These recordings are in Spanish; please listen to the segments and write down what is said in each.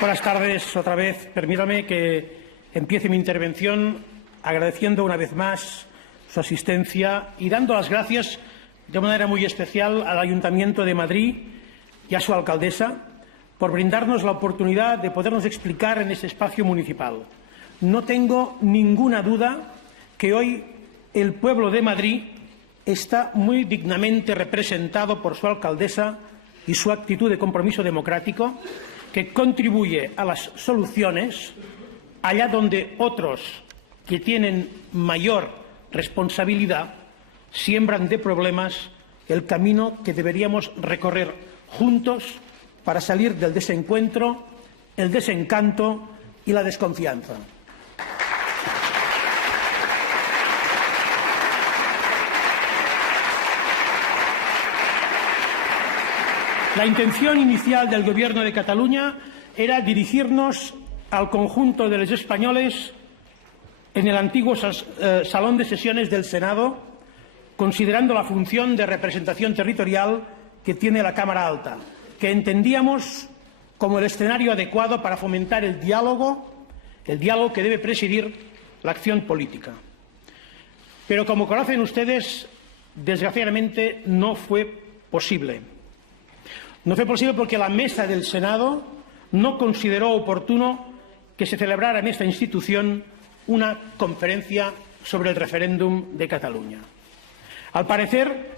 Buenas tardes otra vez. Permítame que empiece mi intervención agradeciendo una vez más su asistencia y dando las gracias de manera muy especial al Ayuntamiento de Madrid y a su alcaldesa por brindarnos la oportunidad de podernos explicar en este espacio municipal. No tengo ninguna duda que hoy el pueblo de Madrid está muy dignamente representado por su alcaldesa y su actitud de compromiso democrático, que contribuye a las soluciones allá donde otros que tienen mayor responsabilidad siembran de problemas el camino que deberíamos recorrer juntos para salir del desencuentro, el desencanto y la desconfianza. La intención inicial del Gobierno de Cataluña era dirigirnos al conjunto de los españoles en el antiguo salón de sesiones del Senado, considerando la función de representación territorial que tiene la Cámara Alta, que entendíamos como el escenario adecuado para fomentar el diálogo que debe presidir la acción política. Pero, como conocen ustedes, desgraciadamente no fue posible. No fue posible porque la mesa del Senado no consideró oportuno que se celebrara en esta institución una conferencia sobre el referéndum de Cataluña. Al parecer,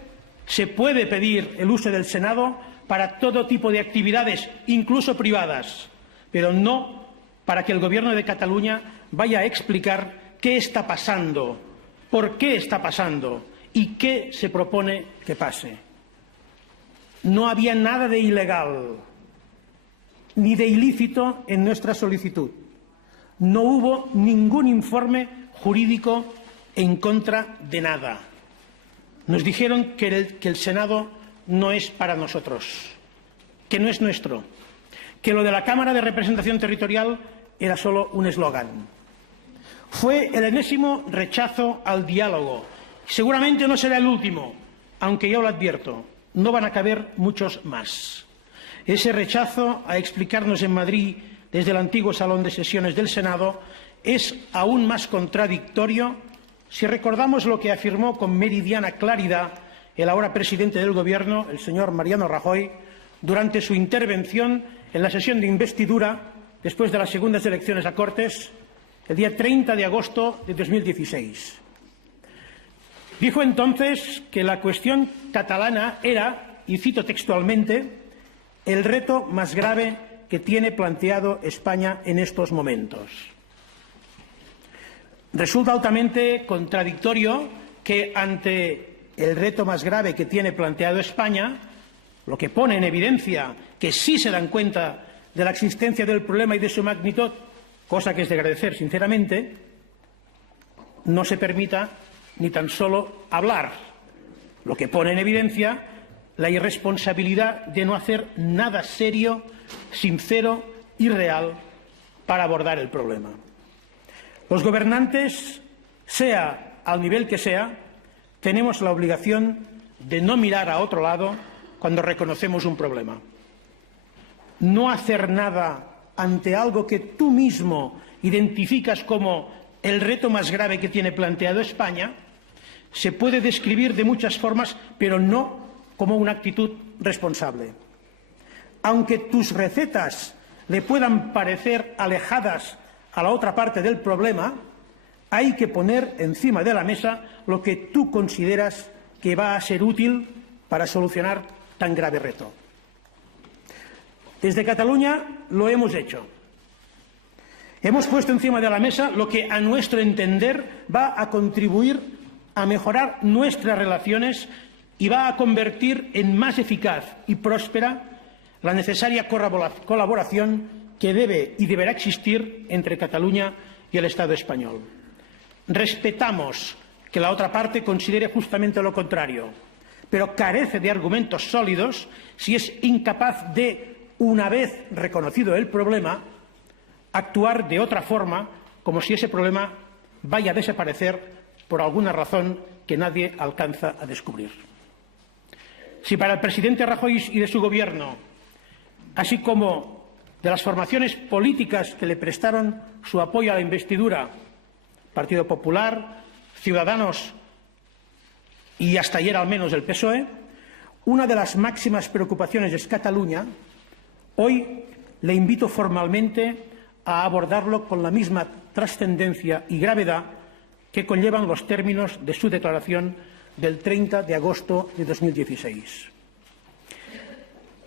se puede pedir el uso del Senado para todo tipo de actividades, incluso privadas, pero no para que el Gobierno de Cataluña vaya a explicar qué está pasando, por qué está pasando y qué se propone que pase. No había nada de ilegal ni de ilícito en nuestra solicitud. No hubo ningún informe jurídico en contra de nada. Nos dijeron que el Senado no es para nosotros, que no es nuestro, que lo de la Cámara de Representación Territorial era solo un eslogan. Fue el enésimo rechazo al diálogo. Seguramente no será el último, aunque yo lo advierto. No van a caber muchos más. Ese rechazo a explicarnos en Madrid desde el antiguo salón de sesiones del Senado es aún más contradictorio si recordamos lo que afirmó con meridiana claridad el ahora presidente del Gobierno, el señor Mariano Rajoy, durante su intervención en la sesión de investidura después de las segundas elecciones a Cortes, el día 30 de agosto de 2016. Dijo entonces que la cuestión catalana era, y cito textualmente, el reto más grave que tiene planteado España en estos momentos. Resulta altamente contradictorio que ante el reto más grave que tiene planteado España, lo que pone en evidencia que sí se dan cuenta de la existencia del problema y de su magnitud, cosa que es de agradecer sinceramente, no se permita ni tan solo hablar, lo que pone en evidencia la irresponsabilidad de no hacer nada serio, sincero y real para abordar el problema. Los gobernantes, sea al nivel que sea, tenemos la obligación de no mirar a otro lado cuando reconocemos un problema. No hacer nada ante algo que tú mismo identificas como el reto más grave que tiene planteado España se puede describir de muchas formas, pero no como una actitud responsable. Aunque tus recetas le puedan parecer alejadas a la otra parte del problema, hay que poner encima de la mesa lo que tú consideras que va a ser útil para solucionar tan grave reto. Desde Cataluña lo hemos hecho. Hemos puesto encima de la mesa lo que, a nuestro entender, va a contribuir a mejorar nuestras relaciones y va a convertir en más eficaz y próspera la necesaria colaboración que debe y deberá existir entre Cataluña y el Estado español. Respetamos que la otra parte considere justamente lo contrario, pero carece de argumentos sólidos si es incapaz de, una vez reconocido el problema, actuar de otra forma, como si ese problema vaya a desaparecer por alguna razón que nadie alcanza a descubrir. Si para el presidente Rajoy y de su Gobierno, así como de las formaciones políticas que le prestaron su apoyo a la investidura, Partido Popular, Ciudadanos y hasta ayer al menos el PSOE, una de las máximas preocupaciones es Cataluña. Hoy le invito formalmente a abordarlo con la misma trascendencia y gravedad que conllevan los términos de su declaración del 30 de agosto de 2016.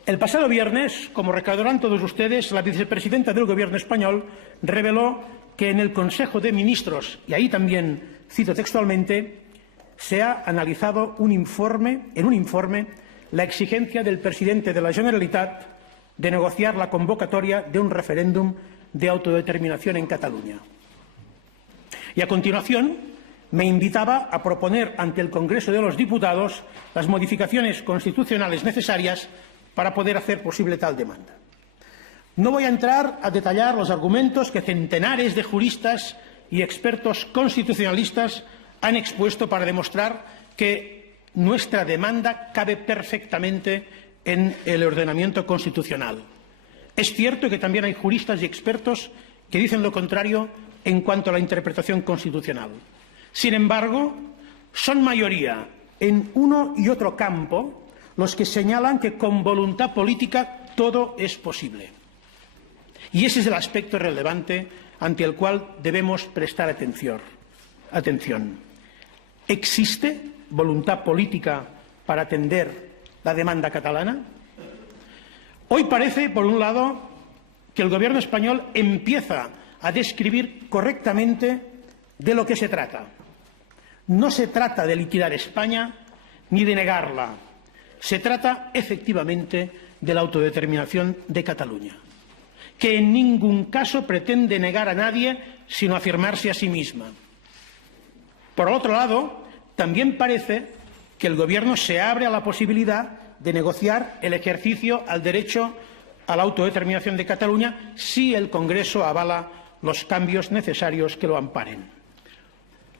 El pasado viernes, como recordarán todos ustedes, la vicepresidenta del Gobierno español reveló que en el Consejo de Ministros, y ahí también cito textualmente, se ha analizado en un informe la exigencia del presidente de la Generalitat de negociar la convocatoria de un referéndum de autodeterminación en Cataluña. Y a continuación me invitaba a proponer ante el Congreso de los Diputados las modificaciones constitucionales necesarias para poder hacer posible tal demanda. No voy a entrar a detallar los argumentos que centenares de juristas y expertos constitucionalistas han expuesto para demostrar que nuestra demanda cabe perfectamente en el ordenamiento constitucional. Es cierto que también hay juristas y expertos que dicen lo contrario en cuanto a la interpretación constitucional. Sin embargo, son mayoría en uno y otro campo los que señalan que con voluntad política todo es posible. Y ese es el aspecto relevante ante el cual debemos prestar atención. ¿Existe voluntad política para atender la demanda catalana? Hoy parece, por un lado, que el Gobierno español empieza a describir correctamente de lo que se trata. No se trata de liquidar España ni de negarla. Se trata, efectivamente, de la autodeterminación de Cataluña, que en ningún caso pretende negar a nadie, sino afirmarse a sí misma. Por otro lado, también parece que el Gobierno se abre a la posibilidad de negociar el ejercicio al derecho a la autodeterminación de Cataluña si el Congreso avala los cambios necesarios que lo amparen.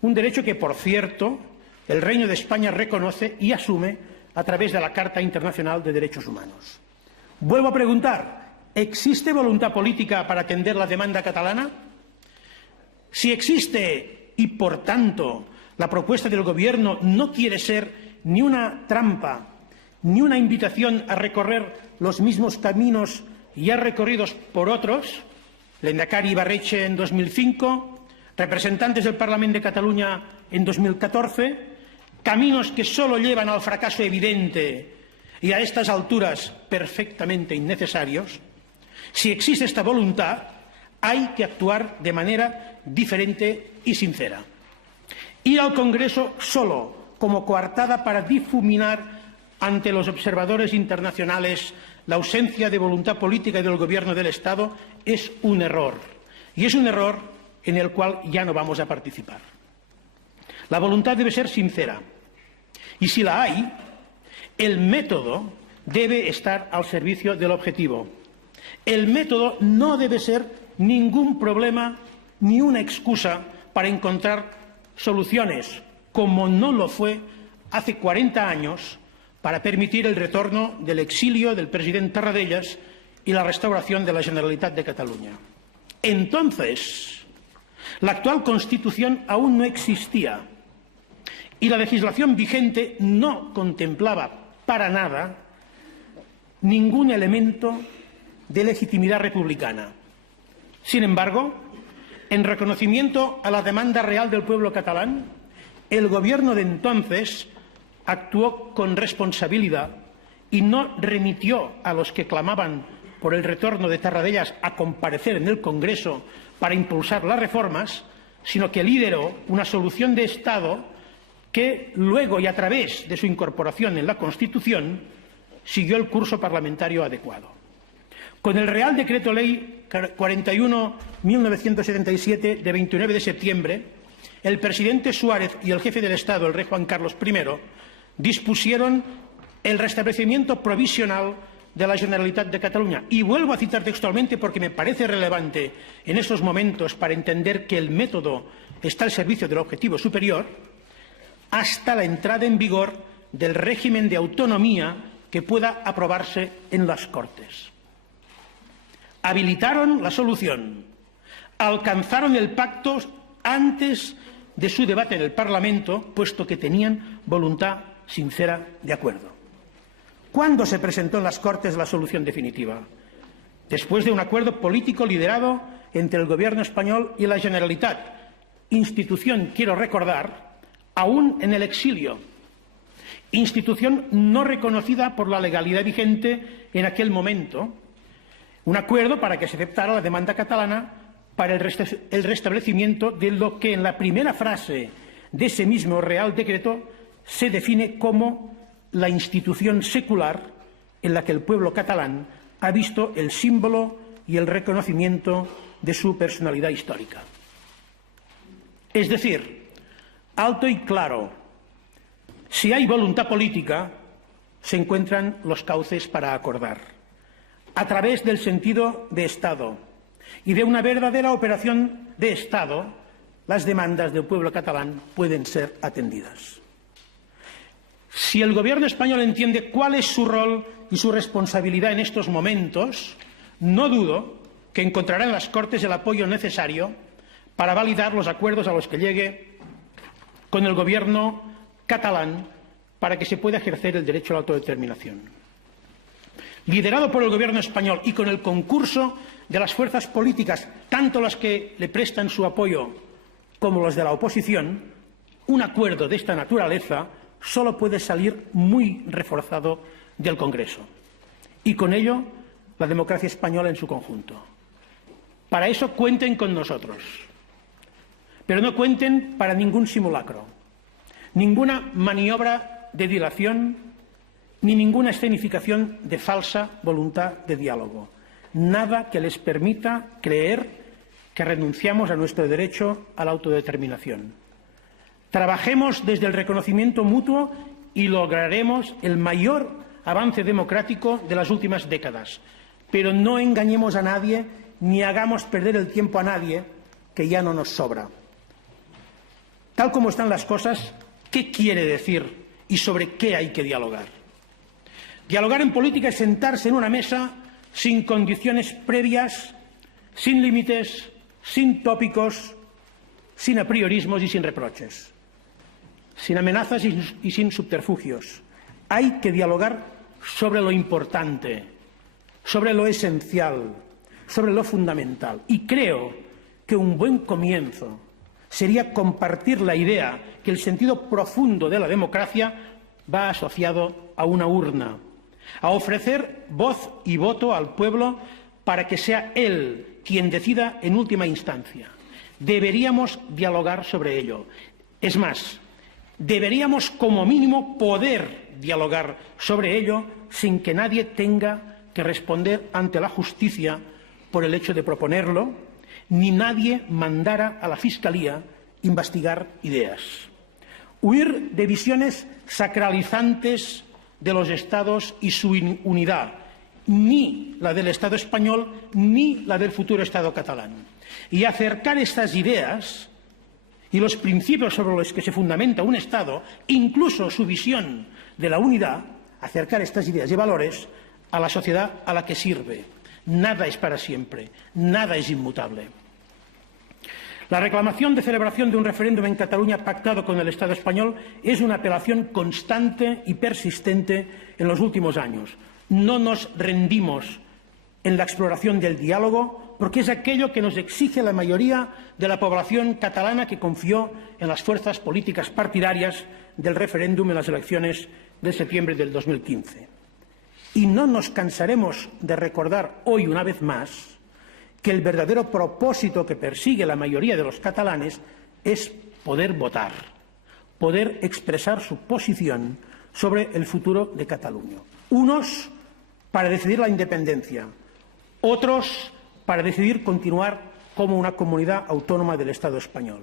Un derecho que, por cierto, el Reino de España reconoce y asume a través de la Carta Internacional de Derechos Humanos. Vuelvo a preguntar, ¿existe voluntad política para atender la demanda catalana? Si existe y, por tanto, la propuesta del Gobierno no quiere ser ni una trampa ni una invitación a recorrer los mismos caminos ya recorridos por otros, Lehendakari Ibarretxe en 2005, representantes del Parlamento de Cataluña en 2014, caminos que solo llevan al fracaso evidente y a estas alturas perfectamente innecesarios. Si existe esta voluntad, hay que actuar de manera diferente y sincera. Ir al Congreso solo como coartada para difuminar ante los observadores internacionales la ausencia de voluntad política del Gobierno del Estado es un error. Y es un error en el cual ya no vamos a participar. La voluntad debe ser sincera. Y si la hay, el método debe estar al servicio del objetivo. El método no debe ser ningún problema ni una excusa para encontrar soluciones, como no lo fue hace 40 años para permitir el retorno del exilio del presidente Tarradellas y la restauración de la Generalitat de Cataluña. Entonces, la actual Constitución aún no existía y la legislación vigente no contemplaba para nada ningún elemento de legitimidad republicana. Sin embargo, en reconocimiento a la demanda real del pueblo catalán, el Gobierno de entonces actuó con responsabilidad y no remitió a los que clamaban por el retorno de Tarradellas a comparecer en el Congreso para impulsar las reformas, sino que lideró una solución de Estado que luego y a través de su incorporación en la Constitución siguió el curso parlamentario adecuado. Con el Real Decreto Ley 41-1977 de 29 de septiembre, el presidente Suárez y el jefe del Estado, el rey Juan Carlos I, dispusieron el restablecimiento provisional de la Generalitat de Cataluña. Y vuelvo a citar textualmente porque me parece relevante en estos momentos para entender que el método está al servicio del objetivo superior, hasta la entrada en vigor del régimen de autonomía que pueda aprobarse en las Cortes. habilitaron la solución, alcanzaron el pacto antes de su debate en el Parlamento, puesto que tenían voluntad sincera de acuerdo. ¿Cuándo se presentó en las Cortes la solución definitiva? Después de un acuerdo político liderado entre el Gobierno español y la Generalitat, institución, quiero recordar, aún en el exilio, institución no reconocida por la legalidad vigente en aquel momento, un acuerdo para que se aceptara la demanda catalana para el restablecimiento de lo que en la primera frase de ese mismo Real Decreto se define como la institución secular en la que el pueblo catalán ha visto el símbolo y el reconocimiento de su personalidad histórica. Es decir, alto y claro, si hay voluntad política, se encuentran los cauces para acordar, a través del sentido de Estado y de una verdadera operación de Estado, las demandas del pueblo catalán pueden ser atendidas. Si el Gobierno español entiende cuál es su rol y su responsabilidad en estos momentos, no dudo que encontrará en las Cortes el apoyo necesario para validar los acuerdos a los que llegue con el Gobierno catalán para que se pueda ejercer el derecho a la autodeterminación. Liderado por el Gobierno español y con el concurso de las fuerzas políticas, tanto las que le prestan su apoyo como las de la oposición, un acuerdo de esta naturaleza solo puede salir muy reforzado del Congreso y con ello la democracia española en su conjunto. Para eso cuenten con nosotros, pero no cuenten para ningún simulacro, ninguna maniobra de dilación ni ninguna escenificación de falsa voluntad de diálogo. Nada que les permita creer que renunciamos a nuestro derecho a la autodeterminación. Trabajemos desde el reconocimiento mutuo y lograremos el mayor avance democrático de las últimas décadas. Pero no engañemos a nadie ni hagamos perder el tiempo a nadie, que ya no nos sobra. Tal como están las cosas, ¿qué quiere decir y sobre qué hay que dialogar? Dialogar en política es sentarse en una mesa sin condiciones previas, sin límites, sin tópicos, sin apriorismos y sin reproches, sin amenazas y sin subterfugios. Hay que dialogar sobre lo importante, sobre lo esencial, sobre lo fundamental. Y creo que un buen comienzo sería compartir la idea que el sentido profundo de la democracia va asociado a una urna, a ofrecer voz y voto al pueblo para que sea él quien decida en última instancia. Deberíamos dialogar sobre ello. Es más, deberíamos como mínimo poder dialogar sobre ello sin que nadie tenga que responder ante la justicia por el hecho de proponerlo, ni nadie mandara a la Fiscalía investigar ideas. Huir de visiones sacralizantes de los Estados y su unidad, ni la del Estado español ni la del futuro Estado catalán. Y acercar estas ideas y los principios sobre los que se fundamenta un Estado, incluso su visión de la unidad, acercar estas ideas y valores a la sociedad a la que sirve. Nada es para siempre, nada es inmutable. La reclamación de celebración de un referéndum en Cataluña pactado con el Estado español es una apelación constante y persistente en los últimos años. No nos rendimos en la exploración del diálogo porque es aquello que nos exige la mayoría de la población catalana que confió en las fuerzas políticas partidarias del referéndum en las elecciones de septiembre del 2015. Y no nos cansaremos de recordar hoy una vez más que el verdadero propósito que persigue la mayoría de los catalanes es poder votar, poder expresar su posición sobre el futuro de Cataluña. Unos para decidir la independencia, otros para decidir continuar como una comunidad autónoma del Estado español.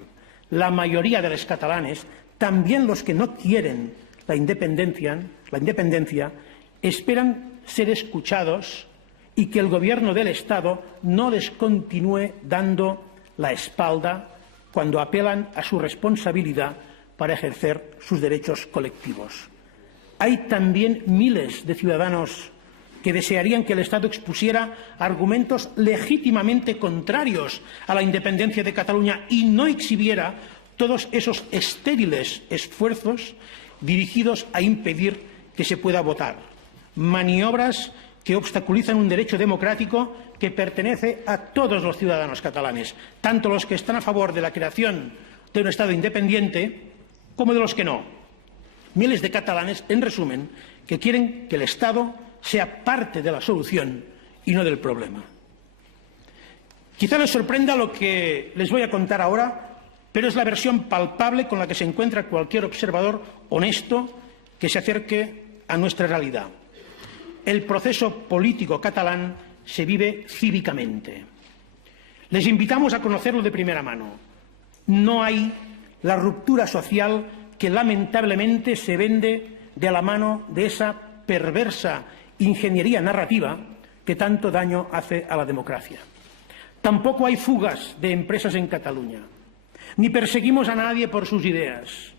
La mayoría de los catalanes, también los que no quieren la independencia, esperan ser escuchados y que el Gobierno del Estado no les continúe dando la espalda cuando apelan a su responsabilidad para ejercer sus derechos colectivos. Hay también miles de ciudadanos que desearían que el Estado expusiera argumentos legítimamente contrarios a la independencia de Cataluña y no exhibiera todos esos estériles esfuerzos dirigidos a impedir que se pueda votar. Maniobras que obstaculizan un derecho democrático que pertenece a todos los ciudadanos catalanes, tanto los que están a favor de la creación de un Estado independiente como de los que no. Miles de catalanes, en resumen, que quieren que el Estado sea parte de la solución y no del problema. Quizá les sorprenda lo que les voy a contar ahora, pero es la versión palpable con la que se encuentra cualquier observador honesto que se acerque a nuestra realidad. El proceso político catalán se vive cívicamente. Les invitamos a conocerlo de primera mano. No hay la ruptura social que lamentablemente se vende de la mano de esa perversa ingeniería narrativa que tanto daño hace a la democracia. Tampoco hay fugas de empresas en Cataluña, ni perseguimos a nadie por sus ideas,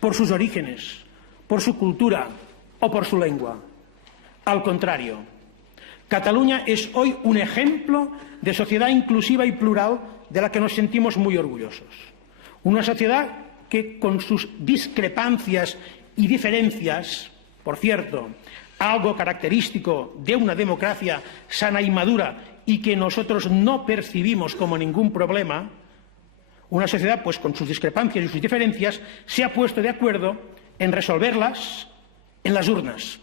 por sus orígenes, por su cultura o por su lengua. Al contrario, Cataluña es hoy un ejemplo de sociedad inclusiva y plural de la que nos sentimos muy orgullosos. Una sociedad que, con sus discrepancias y diferencias, por cierto, algo característico de una democracia sana y madura y que nosotros no percibimos como ningún problema, una sociedad, pues con sus discrepancias y sus diferencias, se ha puesto de acuerdo en resolverlas en las urnas.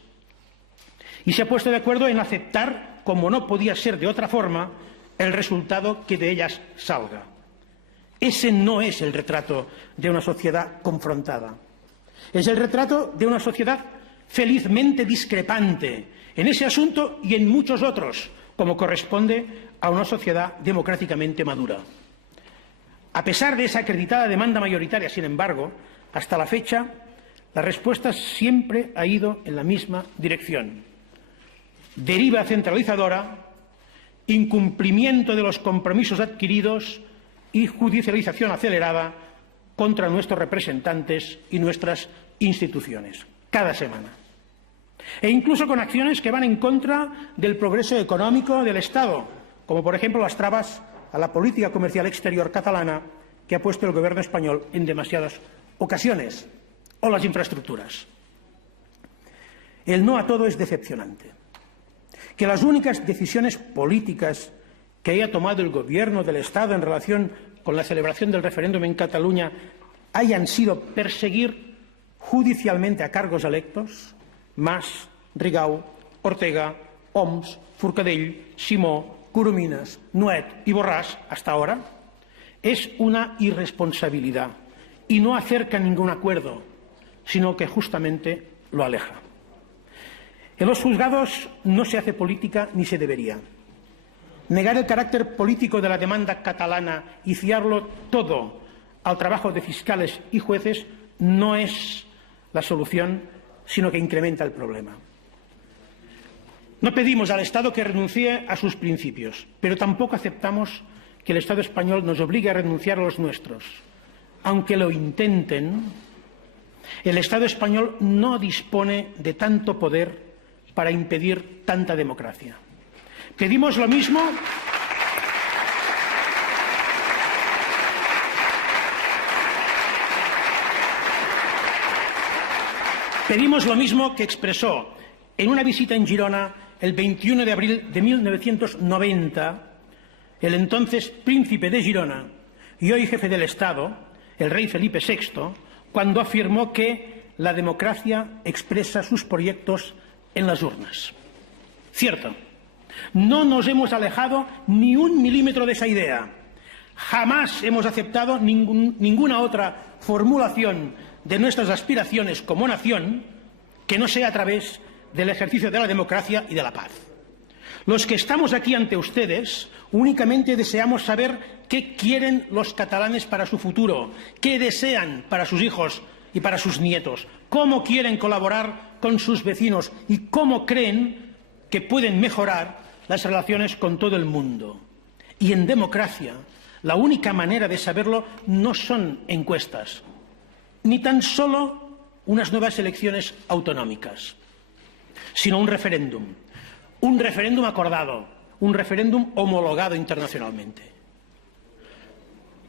Y se ha puesto de acuerdo en aceptar, como no podía ser de otra forma, el resultado que de ellas salga. Ese no es el retrato de una sociedad confrontada. Es el retrato de una sociedad felizmente discrepante en ese asunto y en muchos otros, como corresponde a una sociedad democráticamente madura. A pesar de esa acreditada demanda mayoritaria, sin embargo, hasta la fecha, la respuesta siempre ha ido en la misma dirección. Deriva centralizadora, incumplimiento de los compromisos adquiridos y judicialización acelerada contra nuestros representantes y nuestras instituciones, cada semana. E incluso con acciones que van en contra del progreso económico del Estado, como por ejemplo las trabas a la política comercial exterior catalana que ha puesto el Gobierno español en demasiadas ocasiones, o las infraestructuras. El no a todo es decepcionante. Que las únicas decisiones políticas que haya tomado el Gobierno del Estado en relación con la celebración del referéndum en Cataluña hayan sido perseguir judicialmente a cargos electos, Mas, Rigau, Ortega, Homs, Forcadell, Simó, Corominas, Nuet y Borràs, hasta ahora, es una irresponsabilidad y no acerca ningún acuerdo, sino que justamente lo aleja. En los juzgados no se hace política ni se debería. Negar el carácter político de la demanda catalana y fiarlo todo al trabajo de fiscales y jueces no es la solución, sino que incrementa el problema. No pedimos al Estado que renuncie a sus principios, pero tampoco aceptamos que el Estado español nos obligue a renunciar a los nuestros. Aunque lo intenten, el Estado español no dispone de tanto poder para impedir tanta democracia. Pedimos lo mismo que expresó en una visita en Girona el 21 de abril de 1990 el entonces príncipe de Girona y hoy jefe del Estado, el rey Felipe VI, cuando afirmó que la democracia expresa sus proyectos en las urnas. Cierto, no nos hemos alejado ni un milímetro de esa idea. Jamás hemos aceptado ninguna otra formulación de nuestras aspiraciones como nación que no sea a través del ejercicio de la democracia y de la paz. Los que estamos aquí ante ustedes únicamente deseamos saber qué quieren los catalanes para su futuro, qué desean para sus hijos y para sus nietos, cómo quieren colaborar con sus vecinos y cómo creen que pueden mejorar las relaciones con todo el mundo. Y en democracia, la única manera de saberlo no son encuestas, ni tan solo unas nuevas elecciones autonómicas, sino un referéndum. un referéndum acordado, un referéndum homologado internacionalmente.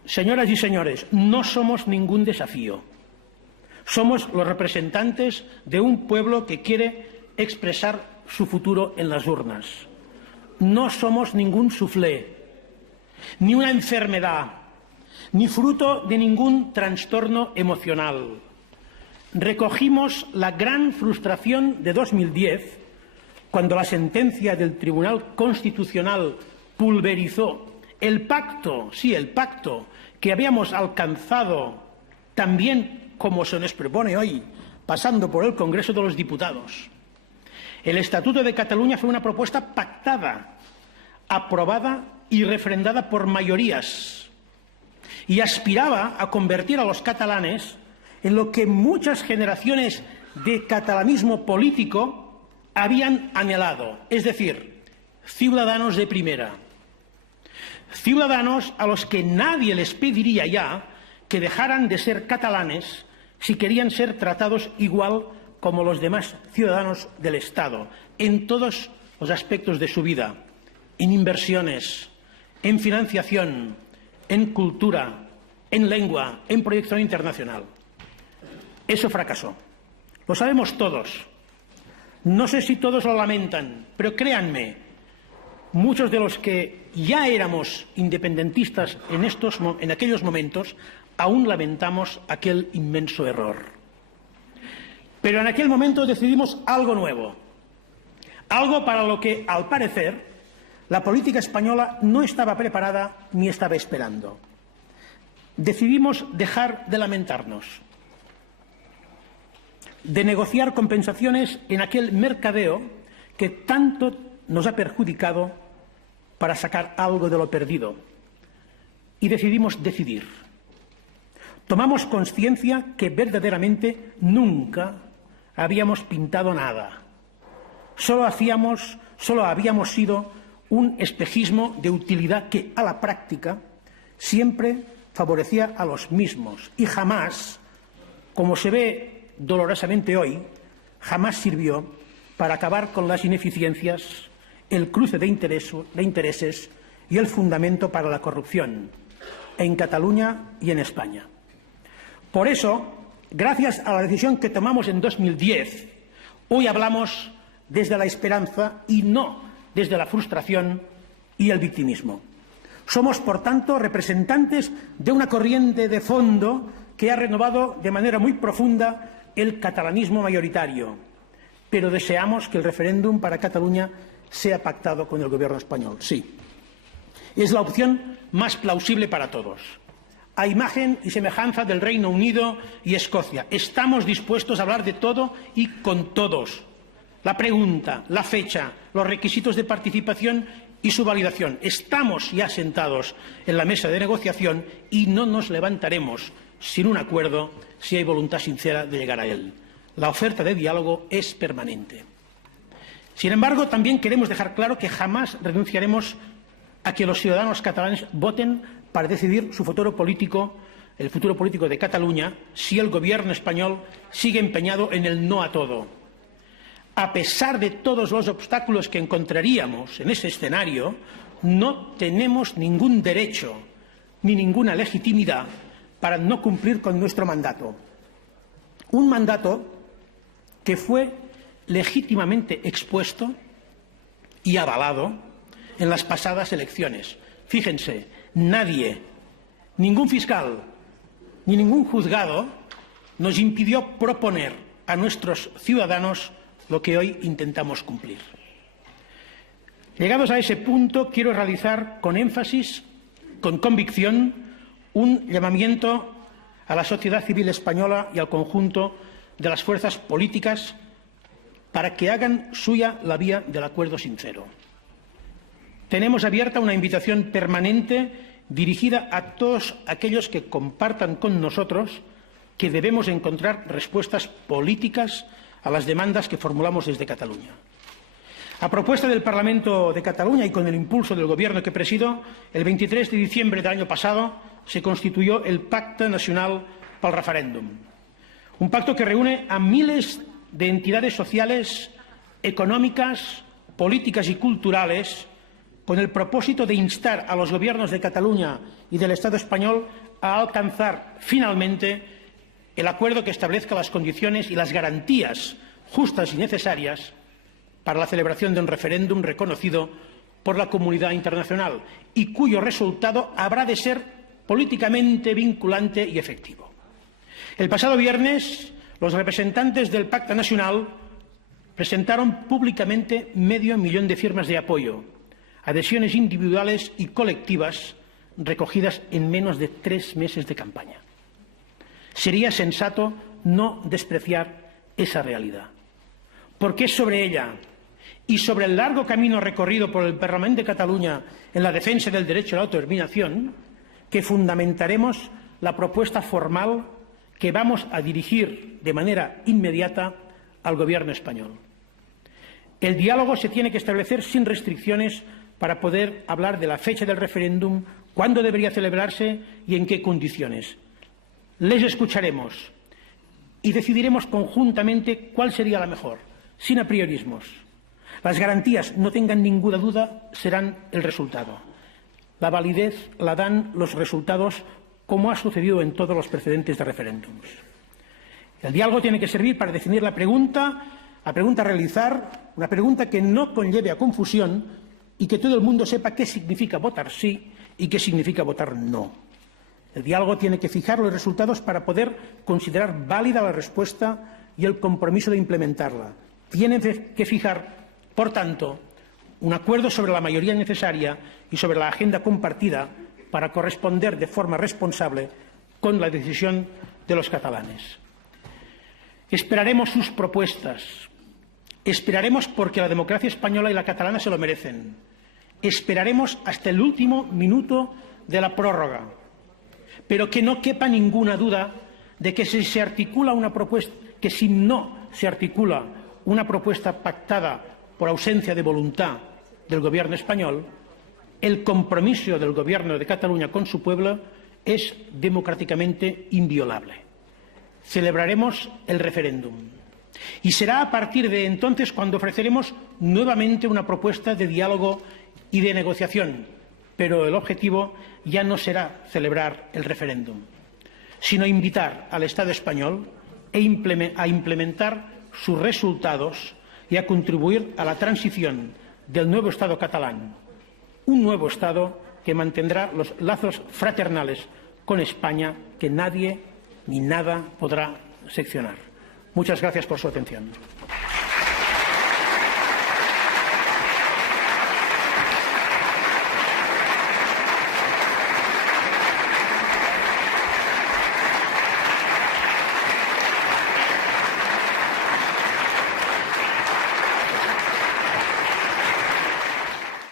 Señoras y señores, no somos ningún desafío. Somos los representantes de un pueblo que quiere expresar su futuro en las urnas. No somos ningún suflé, ni una enfermedad, ni fruto de ningún trastorno emocional. Recogimos la gran frustración de 2010, cuando la sentencia del Tribunal Constitucional pulverizó el pacto, sí, el pacto que habíamos alcanzado también como se nos propone hoy, pasando por el Congreso de los Diputados. El Estatuto de Cataluña fue una propuesta pactada, aprobada y refrendada por mayorías, y aspiraba a convertir a los catalanes en lo que muchas generaciones de catalanismo político habían anhelado, es decir, ciudadanos de primera. Ciudadanos a los que nadie les pediría ya que dejaran de ser catalanes si querían ser tratados igual como los demás ciudadanos del Estado, en todos los aspectos de su vida, en inversiones, en financiación, en cultura, en lengua, en proyección internacional. Eso fracasó. Lo sabemos todos. No sé si todos lo lamentan, pero créanme, muchos de los que ya éramos independentistas en aquellos momentos aún lamentamos aquel inmenso error. Pero en aquel momento decidimos algo nuevo, algo para lo que, al parecer, la política española no estaba preparada ni estaba esperando. Decidimos dejar de lamentarnos, de negociar compensaciones en aquel mercadeo que tanto nos ha perjudicado para sacar algo de lo perdido. Y decidimos decidir. Tomamos conciencia que verdaderamente nunca habíamos pintado nada. Solo habíamos sido un espejismo de utilidad que, a la práctica, siempre favorecía a los mismos y jamás, como se ve dolorosamente hoy, jamás sirvió para acabar con las ineficiencias, el cruce de intereses y el fundamento para la corrupción en Cataluña y en España. Por eso, gracias a la decisión que tomamos en 2010, hoy hablamos desde la esperanza y no desde la frustración y el victimismo. Somos, por tanto, representantes de una corriente de fondo que ha renovado de manera muy profunda el catalanismo mayoritario, pero deseamos que el referéndum para Cataluña sea pactado con el Gobierno español. Sí, es la opción más plausible para todos. A imagen y semejanza del Reino Unido y Escocia, estamos dispuestos a hablar de todo y con todos. La pregunta, la fecha, los requisitos de participación y su validación. Estamos ya sentados en la mesa de negociación y no nos levantaremos sin un acuerdo si hay voluntad sincera de llegar a él. La oferta de diálogo es permanente. Sin embargo, también queremos dejar claro que jamás renunciaremos a que los ciudadanos catalanes voten para decidir su futuro político, el futuro político de Cataluña, si el Gobierno español sigue empeñado en el no a todo. A pesar de todos los obstáculos que encontraríamos en ese escenario, no tenemos ningún derecho ni ninguna legitimidad para no cumplir con nuestro mandato. Un mandato que fue legítimamente expuesto y avalado en las pasadas elecciones. Fíjense, nadie, ningún fiscal ni ningún juzgado nos impidió proponer a nuestros ciudadanos lo que hoy intentamos cumplir. Llegados a ese punto, quiero realizar con énfasis, con convicción, un llamamiento a la sociedad civil española y al conjunto de las fuerzas políticas para que hagan suya la vía del acuerdo sincero. Tenemos abierta una invitación permanente dirigida a todos aquellos que compartan con nosotros que debemos encontrar respuestas políticas a las demandas que formulamos desde Cataluña. A propuesta del Parlamento de Cataluña y con el impulso del Gobierno que presido, el 23 de diciembre del año pasado se constituyó el Pacte Nacional pel Referèndum. Un pacto que reúne a miles de entidades sociales, económicas, políticas y culturales con el propósito de instar a los gobiernos de Cataluña y del Estado español a alcanzar finalmente el acuerdo que establezca las condiciones y las garantías justas y necesarias para la celebración de un referéndum reconocido por la comunidad internacional y cuyo resultado habrá de ser políticamente vinculante y efectivo. El pasado viernes, los representantes del Pacte Nacional presentaron públicamente 500.000 de firmas de apoyo, adhesiones individuales y colectivas recogidas en menos de 3 meses de campaña. Sería sensato no despreciar esa realidad, porque es sobre ella y sobre el largo camino recorrido por el Parlament de Cataluña en la defensa del derecho a la autodeterminación que fundamentaremos la propuesta formal que vamos a dirigir de manera inmediata al Gobierno español. El diálogo se tiene que establecer sin restricciones para poder hablar de la fecha del referéndum, cuándo debería celebrarse y en qué condiciones. Les escucharemos y decidiremos conjuntamente cuál sería la mejor, sin apriorismos. Las garantías, no tengan ninguna duda, serán el resultado. La validez la dan los resultados, como ha sucedido en todos los precedentes de referéndums. El diálogo tiene que servir para definir la pregunta a realizar, una pregunta que no conlleve a confusión y que todo el mundo sepa qué significa votar sí y qué significa votar no. El diálogo tiene que fijar los resultados para poder considerar válida la respuesta y el compromiso de implementarla. Tiene que fijar, por tanto, un acuerdo sobre la mayoría necesaria y sobre la agenda compartida para corresponder de forma responsable con la decisión de los catalanes. Esperaremos sus propuestas. Esperaremos porque la democracia española y la catalana se lo merecen. Esperaremos hasta el último minuto de la prórroga. Pero que no quepa ninguna duda de que si no se articula una propuesta pactada por ausencia de voluntad del Gobierno español, el compromiso del Gobierno de Cataluña con su pueblo es democráticamente inviolable. Celebraremos el referéndum y será a partir de entonces cuando ofreceremos nuevamente una propuesta de diálogo y de negociación, pero el objetivo ya no será celebrar el referéndum, sino invitar al Estado español a implementar sus resultados y a contribuir a la transición del nuevo Estado catalán, un nuevo Estado que mantendrá los lazos fraternales con España que nadie ni nada podrá seccionar. Muchas gracias por su atención.